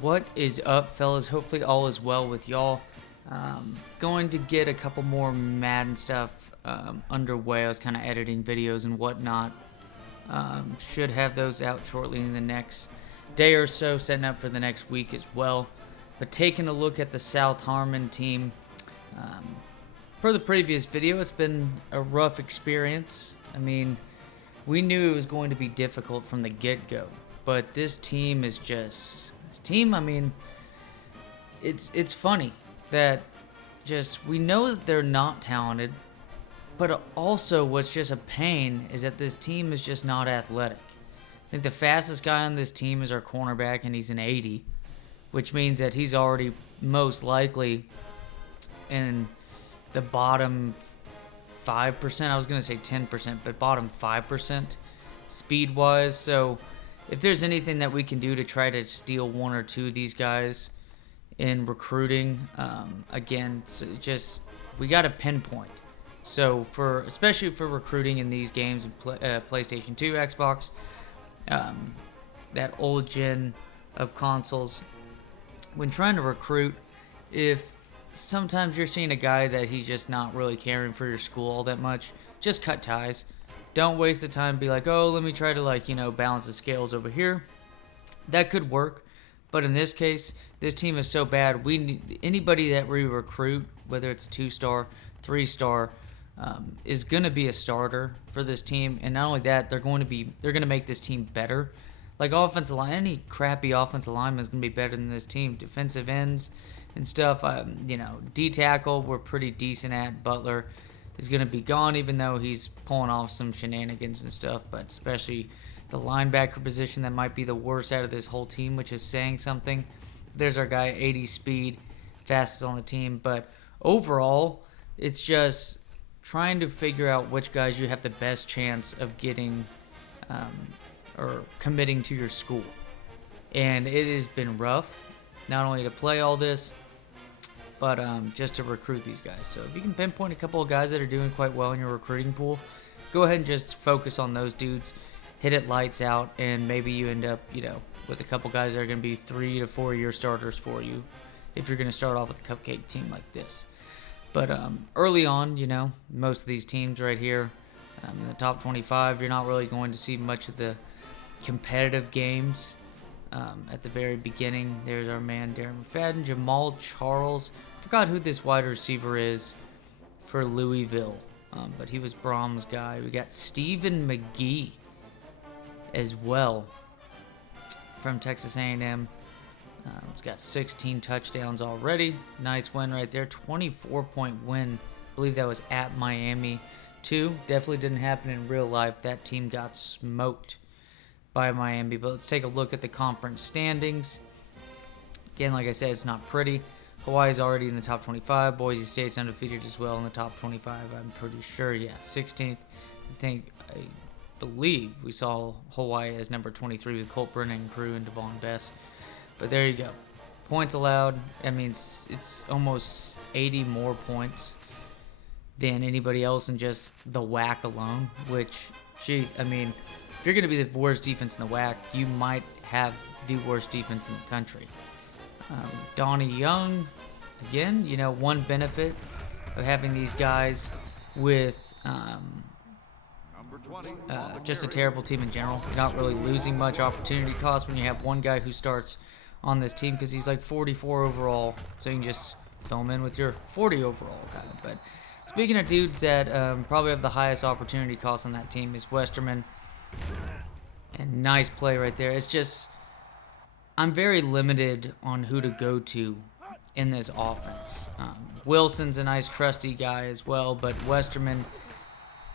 What is up, fellas? Hopefully all is well with y'all. Going to get a couple more Madden stuff underway. I was kind of editing videos and whatnot. Should have those out shortly in the next day or so, setting up for the next week as well. But taking a look at the South Harmon team. For the previous video, it's been a rough experience. I mean, we knew it was going to be difficult from the get-go. But this team is just... I mean, it's funny that just we know that they're not talented, but also what's just a pain is that this team is just not athletic. I think the fastest guy on this team is our cornerback, and he's an 80, which means that he's already most likely in the bottom 5%. I was going to say 10%, but bottom 5% speed-wise. So if there's anything that we can do to try to steal one or two of these guys in recruiting, again, just we got to pinpoint. So especially for recruiting in these games, PlayStation 2, Xbox, that old gen of consoles, when trying to recruit, if sometimes you're seeing a guy that he's just not really caring for your school all that much, just cut ties. Don't waste the time. Be like, oh, let me try to balance the scales over here. That could work, but in this case, this team is so bad. We need anybody that we recruit, whether it's a 2-star, 3-star, is going to be a starter for this team. And not only that, they're going to make this team better. Like offensive line, any crappy offensive lineman is going to be better than this team. Defensive ends and stuff, D tackle we're pretty decent at. Butler is going to be gone, even though he's pulling off some shenanigans and stuff, but especially the linebacker position that might be the worst out of this whole team, which is saying something. There's our guy, 80 speed, fastest on the team, but overall, it's just trying to figure out which guys you have the best chance of getting or committing to your school. And it has been rough, not only to play all this, but just to recruit these guys. So if you can pinpoint a couple of guys that are doing quite well in your recruiting pool, go ahead and just focus on those dudes, hit it lights out, and maybe you end up, with a couple guys that are going to be 3 to 4 year starters for you if you're going to start off with a cupcake team like this. But early on, most of these teams right here in the top 25, you're not really going to see much of the competitive games. At the very beginning, there's our man Darren McFadden, Jamal Charles. Forgot who this wide receiver is for Louisville, but he was Brom's guy. We got Stephen McGee as well from Texas A&M. He's got 16 touchdowns already. Nice win right there. 24-point win. I believe that was at Miami too. Definitely didn't happen in real life. That team got smoked by Miami. But let's take a look at the conference standings. Again, like I said, it's not pretty. Hawaii's already in the top 25. Boise State's undefeated as well in the top 25. I'm pretty sure, 16th. I believe we saw Hawaii as number 23 with Colt Brennan and crew and Devon Bess. But there you go. Points allowed. I mean, it's almost 80 more points than anybody else in just the WAC alone, which, geez, I mean, if you're going to be the worst defense in the WAC, you might have the worst defense in the country. Donnie Young, again, one benefit of having these guys with just a terrible team in general. You're not really losing much opportunity cost when you have one guy who starts on this team because he's like 44 overall, so you can just fill him in with your 40 overall guy. But speaking of dudes that probably have the highest opportunity cost on that team is Westerman. And nice play right there. It's just, I'm very limited on who to go to in this offense. Wilson's a nice trusty guy as well, but Westerman,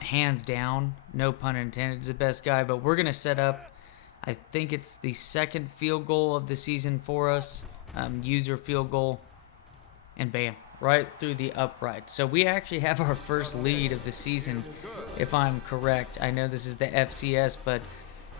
hands down, no pun intended, is the best guy. But we're going to set up, I think it's the second field goal of the season for us. User field goal, and bam, right through the upright. So we actually have our first lead of the season, if I'm correct. I know this is the FCS, but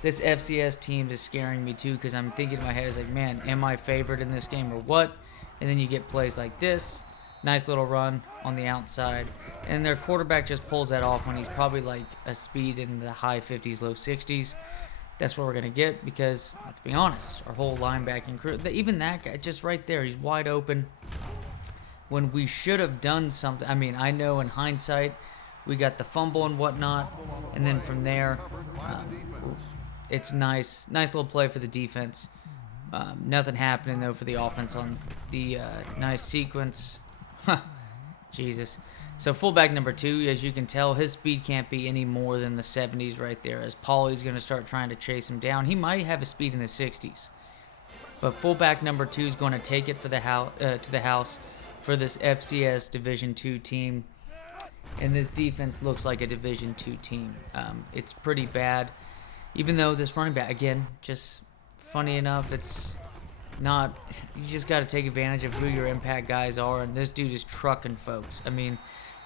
this FCS team is scaring me too because I'm thinking in my head, is like, man, am I favored in this game or what? And then you get plays like this. Nice little run on the outside. And their quarterback just pulls that off when he's probably like a speed in the high 50s, low 60s. that's what we're going to get because, let's be honest, our whole linebacking crew, even that guy, just right there, he's wide open. When we should have done something, I mean, I know in hindsight, we got the fumble and whatnot, and then from there, it's nice little play for the defense. Nothing happening, though, for the offense on the nice sequence. Jesus. So fullback number 2, as you can tell, his speed can't be any more than the 70s right there, as Paulie's going to start trying to chase him down. He might have a speed in the 60s. But fullback number 2 is going to take it for the to the house for this FCS Division II team. And this defense looks like a Division II team. It's pretty bad. Even though this running back, again, just funny enough, it's not, you just got to take advantage of who your impact guys are. And this dude is trucking folks. I mean,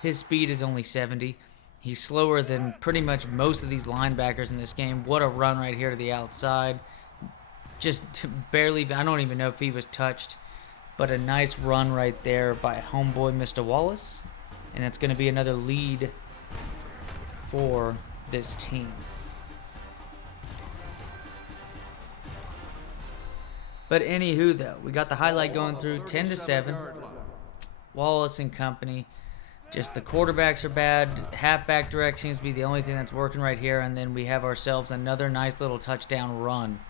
his speed is only 70. He's slower than pretty much most of these linebackers in this game. What a run right here to the outside. Just barely, I don't even know if he was touched. But a nice run right there by homeboy Mr. Wallace. And that's going to be another lead for this team. But anywho, though, we got the highlight going through 10-7. Wallace and company. Just the quarterbacks are bad. Halfback direct seems to be the only thing that's working right here. And then we have ourselves another nice little touchdown run.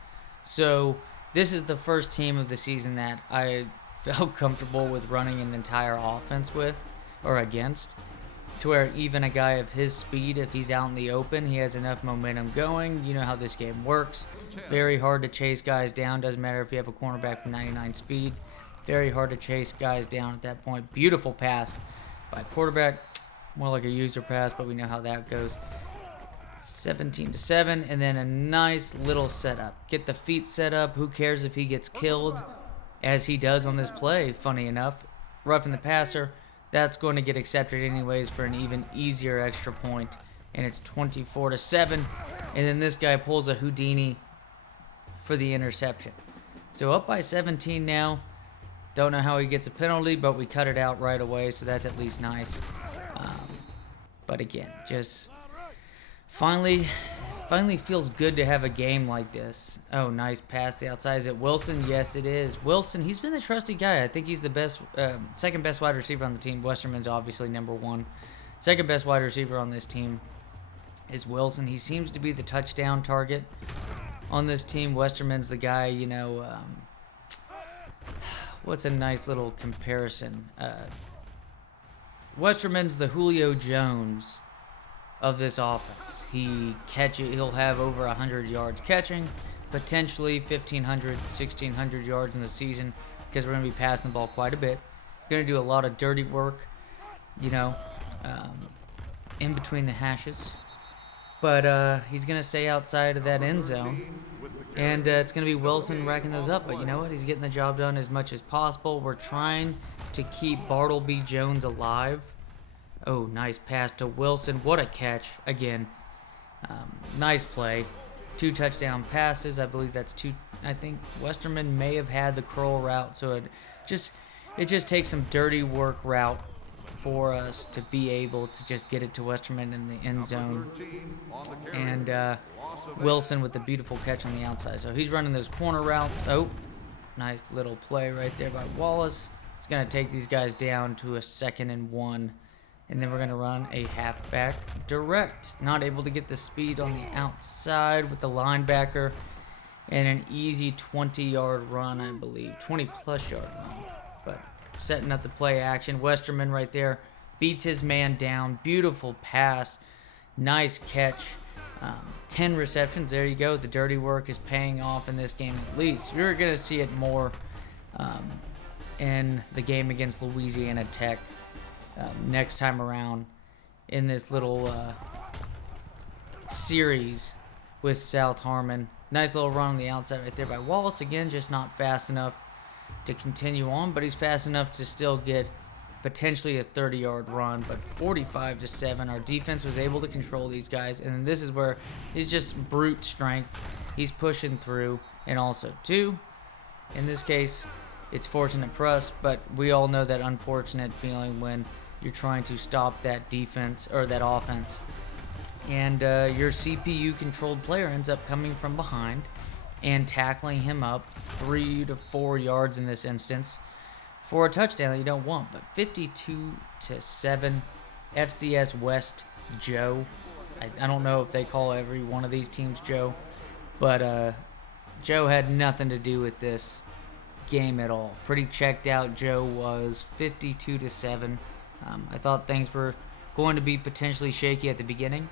So this is the first team of the season that I felt comfortable with running an entire offense with or against, to where even a guy of his speed, if he's out in the open, he has enough momentum going. You know how this game works. Very hard to chase guys down. Doesn't matter if you have a cornerback with 99 speed. Very hard to chase guys down at that point. Beautiful pass by quarterback. More like a user pass, but we know how that goes. 17-7, and then a nice little setup. Get the feet set up. Who cares if he gets killed, as he does on this play, funny enough. Roughing the passer. That's going to get accepted anyways for an even easier extra point. And it's 24-7. And then this guy pulls a Houdini for the interception. So up by 17 now. Don't know how he gets a penalty, but we cut it out right away. So that's at least nice. But again, just finally feels good to have a game like this. Oh, nice pass to the outside. Is it Wilson? Yes, it is. Wilson, he's been the trusted guy. I think he's the best, second best wide receiver on the team. Westerman's obviously number 1. Second best wide receiver on this team is Wilson. He seems to be the touchdown target on this team. Westerman's the guy, you know, what's a nice little comparison? Westerman's the Julio Jones of this offense. He'll have over 100 yards catching, potentially 1,500, 1,600 yards in the season, because we're going to be passing the ball quite a bit. Going to do a lot of dirty work, you know, in between the hashes. But he's going to stay outside of that end zone, and it's going to be Wilson racking those up. But you know what? He's getting the job done as much as possible. We're trying to keep Bartleby Jones alive. Oh, nice pass to Wilson. What a catch. Again, nice play. 2 touchdown passes. I believe that's 2. I think Westerman may have had the curl route. So it just takes some dirty work route for us to be able to just get it to Westerman in the end zone. And Wilson with the beautiful catch on the outside. So he's running those corner routes. Oh, nice little play right there by Wallace. It's going to take these guys down to a 2nd and 1. And then we're going to run a halfback direct. Not able to get the speed on the outside with the linebacker. And an easy 20-yard run, I believe. 20-plus yard run. But setting up the play action. Westerman right there beats his man down. Beautiful pass. Nice catch. 10 receptions. There you go. The dirty work is paying off in this game at least. You're going to see it more in the game against Louisiana Tech. Next time around in this little series with South Harmon. Nice little run on the outside right there by Wallace. Again, just not fast enough to continue on, but he's fast enough to still get potentially a 30-yard run. But 45-7, our defense was able to control these guys. And this is where he's just brute strength. He's pushing through. And also, too, in this case, it's fortunate for us, but we all know that unfortunate feeling when you're trying to stop that defense or that offense And your CPU-controlled player ends up coming from behind and tackling him up 3 to 4 yards in this instance for a touchdown that you don't want. But 52-7, FCS West Joe. I don't know if they call every one of these teams Joe, but Joe had nothing to do with this game at all. Pretty checked out Joe was, 52-7. I thought things were going to be potentially shaky at the beginning.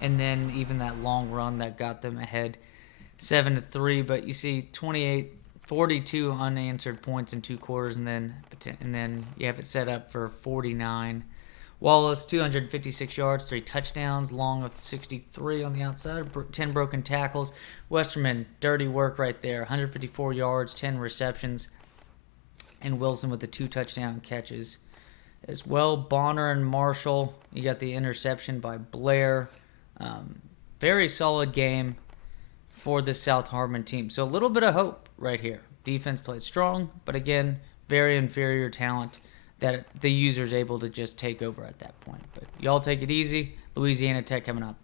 And then even that long run that got them ahead 7-3, but you see 42 unanswered points in 2 quarters, and then you have it set up for 49. Wallace, 256 yards, 3 touchdowns, Long with 63 on the outside, 10 broken tackles. Westerman, dirty work right there, 154 yards, 10 receptions, and Wilson with the 2 touchdown catches as well. Bonner and Marshall, you got the interception by Blair. Very solid game for the South Harmon team. So a little bit of hope right here. Defense played strong, but again, very inferior talent that the user is able to just take over at that point. But y'all take it easy. Louisiana Tech coming up.